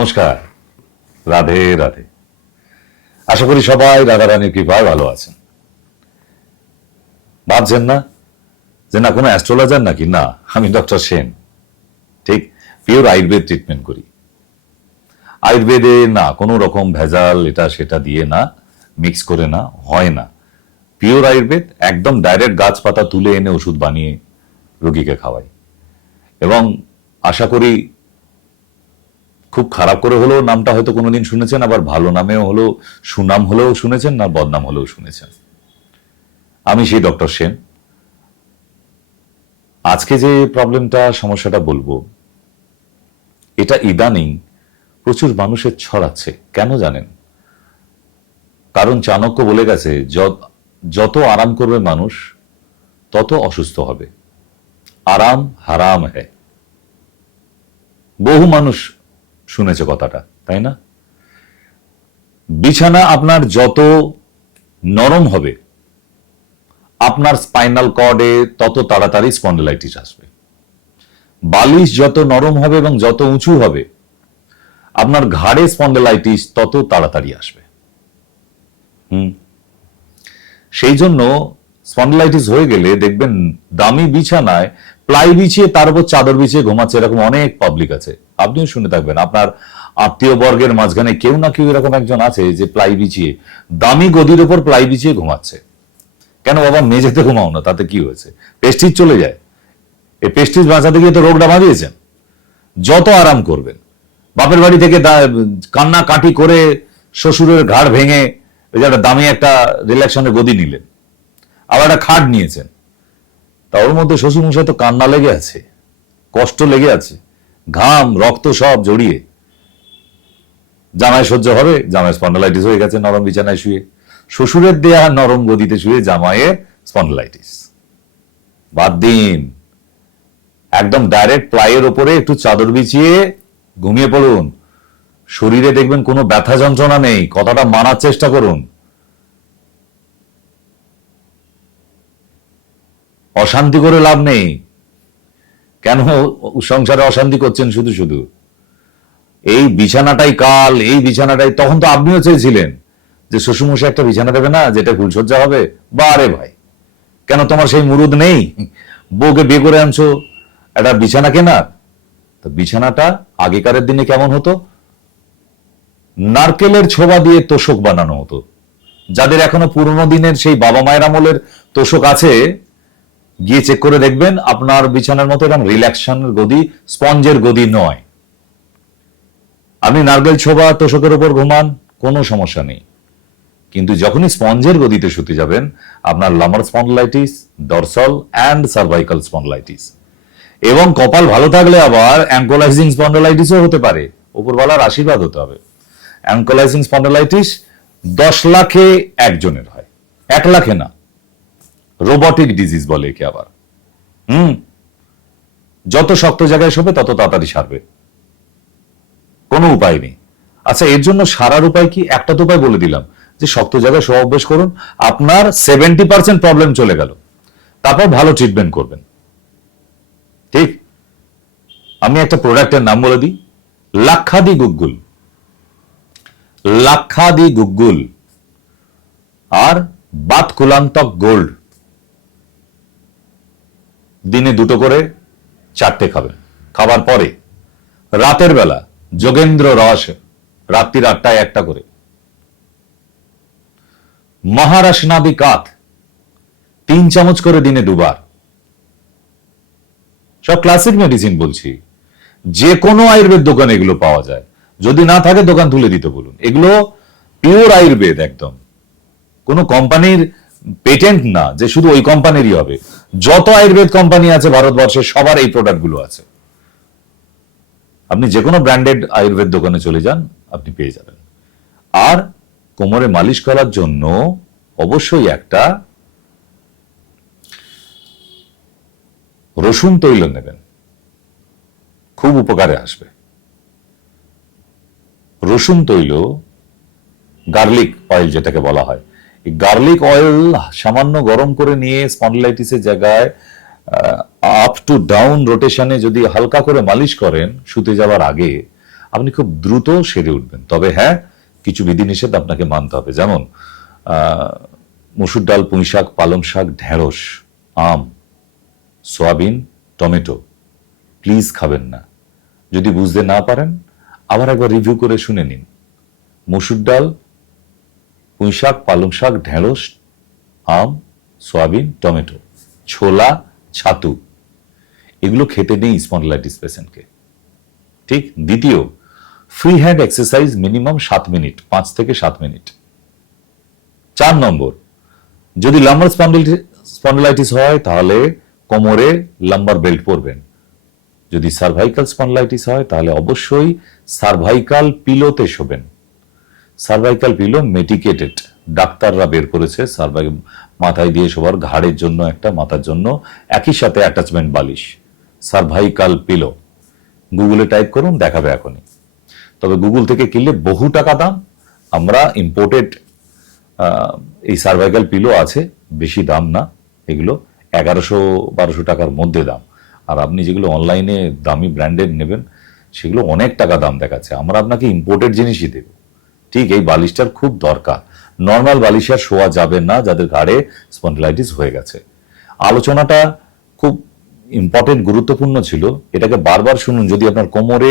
নমস্কার, রাধে রাধে। আশা করি সবাই রাধারানীর কৃপায় ভালো আছেন। ভাবছেন না যে না কোনো অ্যাস্ট্রোলজার নাকি? না, আমি ডক্টর সেন। ঠিক, পিওর আয়ুর্বেদ ট্রিটমেন্ট করি। আয়ুর্বেদে না কোনো রকম ভেজাল এটা সেটা দিয়ে না, মিক্স করে না, হয় না। পিওর আয়ুর্বেদ, একদম ডাইরেক্ট গাছপাতা তুলে এনে ওষুধ বানিয়ে রোগীকে খাওয়াই। এবং আশা করি খুব খারাপ করে হলেও নামটা হয়তো কোনোদিন শুনেছেন, আবার ভালো নামেও হলেও সুনাম হলেও শুনেছেন, না বদনাম হলেও শুনেছেন। আমি সেই ডক্টর সেন। আজকে যে প্রবলেমটা, সমস্যাটা বলবো, এটা ইদানিং প্রচুর মানুষের ছড়াচ্ছে। কেন জানেন? কারণ চাণক্য বলে গেছে, যত আরাম করবে মানুষ তত অসুস্থ হবে। আরাম হারাম হ্যায়। বহু মানুষ শুনেছে কথাটা, তাই না? বিছানা আপনার যত নরম হবে, আপনার স্পাইনাল কর্ডে তত তাড়াতাড়ি স্পন্ডিলাইটিস আসবে। বালিশ যত নরম হবে এবং যত উঁচু হবে, আপনার ঘাড়ে স্পন্ডিলাইটিস তত তাড়াতাড়ি আসবে। সেই জন্য স্পন্ডিলাইটিস হয়ে গেলে দেখবেন দামি বিছানায় প্লাই বিছিয়ে তার উপর চাদর বিছিয়ে ঘুমাচ্ছে, এরকম অনেক পাবলিক আছে। আপনিও শুনে থাকবেন, আপনার আত্মীয় বর্গের মাঝখানে কেউ না কেউ এরকম একজন আছে যে প্লাই বিছিয়ে, দামি গদির উপর প্লাই বিছিয়ে ঘুমাচ্ছে। কেন বাবা, মেঝেতে ঘুমাও না, তাতে কি হয়েছে? পেস্টিজ চলে যায়। এই পেস্টিজ বাঁচাতে গিয়ে তো রোগটা বাঁধিয়েছেন। যত আরাম করবেন, বাপের বাড়ি থেকে কান্না কাটি করে শ্বশুরের ঘাড় ভেঙে একটা দামি একটা রিল্যাক্সনের গদি নিলেন, আবার একটা খাট নিয়েছেন, তা ওর মধ্যে শ্বশুর মশাই তো কান্না লেগে আছে, কষ্ট লেগে আছে, ঘাম রক্ত সব জড়িয়ে। জামাই সহ্য হবে? জামাই স্পন্ডালাইটিস হয়ে গেছে নরম বিছানায় শুয়ে। শ্বশুরের দেয়া নরম গদিতে শুয়ে জামাইয়ের স্পন্ডালাইটিস। বাদ দিন, একদম ডাইরেক্ট প্লাইয়ের ওপরে একটু চাদর বিছিয়ে ঘুমিয়ে পড়ুন। শরীরে দেখবেন কোনো ব্যথা যন্ত্রণা নেই। কথাটা মানার চেষ্টা করুন। অশান্তি করে লাভ নেই। কেন সংসারে অশান্তি করছেন শুধু শুধু? এই বিছানাটাই কাল, এই বিছানাটাই, তখন তো আপনিও চেয়েছিলেন যে শ্বশুরমশাই একটা বিছানা দেবে না যেটা ফুলসজ্জা হবে। বারে ভাই, কেন তোমার সেই মুরুদ নেই? বউকে বিয়ে করে আনছো একটা বিছানা কেনার? তো বিছানাটা আগেকারের দিনে কেমন হতো? নারকেলের ছোবা দিয়ে তোষক বানানো হতো। যাদের এখনো পুরনো দিনের সেই বাবা মায়ের আমলের তোষক আছে, গিয়ে চেক করে দেখবেন আপনার বিছানার মতো এরকম রিল্যাক্সেশনের গদি, স্পঞ্জের গদি নয়। আপনি নারকেল ছোবা তোষকের উপর ঘুমান, কোনো সমস্যা নেই। কিন্তু যখনই স্পঞ্জের গদিতে শুতে যাবেন, আপনার lumbar spondylitis, dorsal and cervical spondylitis, এবং কপাল ভালো থাকলে আবার অ্যাঙ্কোলাইজিং স্পন্ডলাইটিসও হতে পারে। উপরওয়ালার আশীর্বাদ হতে হবে। অ্যাঙ্কোলাইজিং স্পন্ডলাইটিস 10 লাখে একজনের হয়, 1 লাখে না। রোবটিক ডিজিজ বলে একে আবার। যত শক্ত জায়গায় শোবে তত তাড়াতাড়ি সারবে, কোনো উপায় নেই। আচ্ছা, এর জন্য সারার উপায় কি? একটা তো উপায় বলে দিলাম, যে শক্ত জায়গায় শোয়া অভ্যেস করুন, আপনার 70% প্রবলেম চলে গেল। তারপর ভালো ট্রিটমেন্ট করবেন। ঠিক, আমি একটা প্রোডাক্টের নাম বলে দিই, লাক্ষাদি গুগ্গুল। লাক্ষাদি গুগ্গুল আর বাতকুলান্তক গোল্ড দিনে 2টো করে 4টে খাবেন। খাবার পরে রাতের বেলা যোগেন্দ্র রস, রাত্রির 8টায় 1টা করে। মহারাশনাদি কাত 3 চামচ করে দিনে 2বার। সব ক্লাসিক মেডিসিন বলছি। যে কোনো আয়ুর্বেদ দোকানে এগুলো পাওয়া যায়। যদি না থাকে দোকান তুলে দিতে বলুন। এগুলো পিওর আয়ুর্বেদ একদম। কোনো কোম্পানির পেটেন্ট না যে শুধু ওই কোম্পানিরই হবে। যত আয়ুর্বেদ কোম্পানি আছে ভারতবর্ষে, সবার এই প্রোডাক্টগুলো আছে। আপনি যে কোনো ব্র্যান্ডেড আয়ুর্বেদ দোকানে চলে যান, আপনি পেয়ে যাবেন। আর কোমরে মালিশ করার জন্য অবশ্যই একটা রসুন তৈল নেবেন, খুব উপকারে আসবে। রসুন তৈল, গার্লিক অয়েল যেটাকে বলা হয়, এই গার্লিক অয়েল সামান্য গরম করে নিয়ে স্পন্ডিলাইটিসের জায়গায় আপ টু ডাউন রোটেশনে যদি হালকা করে মালিশ করেন শুতে যাওয়ার আগে, আপনি খুব দ্রুত সেরে উঠবেন। তবে হ্যাঁ, কিছু বিধিনিষেধ আপনাকে মানতে হবে, যেমন মসুর ডাল, পুঁই শাক, পালং শাক, ঢেঁড়স, আম, সয়াবিন, টমেটো প্লিজ খাবেন না। যদি বুঝতে না পারেন আবার একবার রিভিউ করে শুনে নিন। মসুর ডাল, পুঁই শাক, পালং শাক, ঢেঁড়স, আম, সয়াবিন, টমেটো, ছোলা, ছাতু, এগুলো খেতে নেই স্পন্ডিলাইটিস পেশেন্টকে। ঠিক। দ্বিতীয়, free hand exercise minimum 7 minute, 5 থেকে 7 মিনিট। 4 নম্বর, যদি লাম্বার স্পন্ডিলাইটিস হয় তাহলে কোমরে লাম্বার বেল্ট পরবেন। যদি সার্ভাইকাল স্পন্ডিলাইটিস হয় তাহলে অবশ্যই সার্ভাইকাল পিলোতে শোবেন। সার্ভাইকাল পিলো মেডিকেটেড, ডাক্তাররা বের করেছে মাথায় দিয়ে শোবার, ঘাড়ের জন্য একটা, মাথার জন্য একই সাথে অ্যাটাচমেন্ট বালিশ, সার্ভাইকাল পিলো। গুগলে টাইপ করুন, দেখাবে এখনই। তবে গুগল থেকে কিনলে বহু টাকা দাম। আমরা ইম্পোর্টেড এই সার্ভাইকাল পিলো আছে, বেশি দাম না, এগুলো 1100-1200 টাকার মধ্যে দাম। আর আপনি যেগুলো অনলাইনে দামি ব্র্যান্ডেড নেবেন সেগুলো অনেক টাকা দাম দেখাচ্ছে। আমরা আপনাকে ইম্পোর্টেড জিনিসই দেব। ঠিক, এই বালিশটার খুব দরকার। নর্মাল বালিশ আর শোয়া যাবে না যাদের ঘাড়ে স্পন্ডিলাইটিস হয়ে গেছে। আলোচনাটা খুব ইম্পর্টেন্ট, গুরুত্বপূর্ণ ছিল। এটাকে বারবার শুনুন যদি আপনার কোমরে,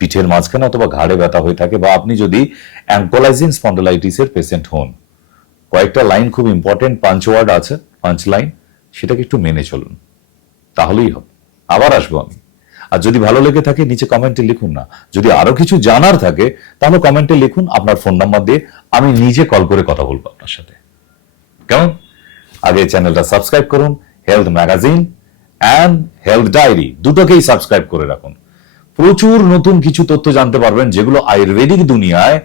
পিঠের মাঝখানে অথবা ঘাড়ে ব্যথা হয়ে থাকে, বা আপনি যদি অ্যাঙ্কোলাইজিং স্পন্ডিলাইটিসের পেশেন্ট হন। কয়েকটা লাইন খুব ইম্পর্টেন্ট, পাঞ্চ ওয়ার্ড আছে, পাঞ্চ লাইন, সেটাকে একটু মেনে চলুন, তাহলেই হবে। আবার আসবো আমি। আর যদি ভালো লেগে থাকে নিচে কমেন্টে লিখুন না। যদি আরো কিছু জানার থাকে তাহলে কমেন্টে লিখুন, আপনার ফোন নাম্বার দিয়ে আমি নিজে কল করে কথা বলবো আপনার সাথে। কেমন? আগে চ্যানেলটা সাবস্ক্রাইব করুন, health magazine and health diary দুটোকেই সাবস্ক্রাইব করে রাখুন। প্রচুর নতুন কিছু তথ্য জানতে পারবেন যেগুলো আয়ুর্বেদিক দুনিয়ায়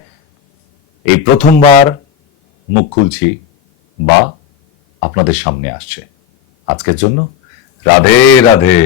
এই প্রথমবার মুখ খুলছি বা আপনাদের সামনে আসছে। আজকের জন্য রাধে রাধে।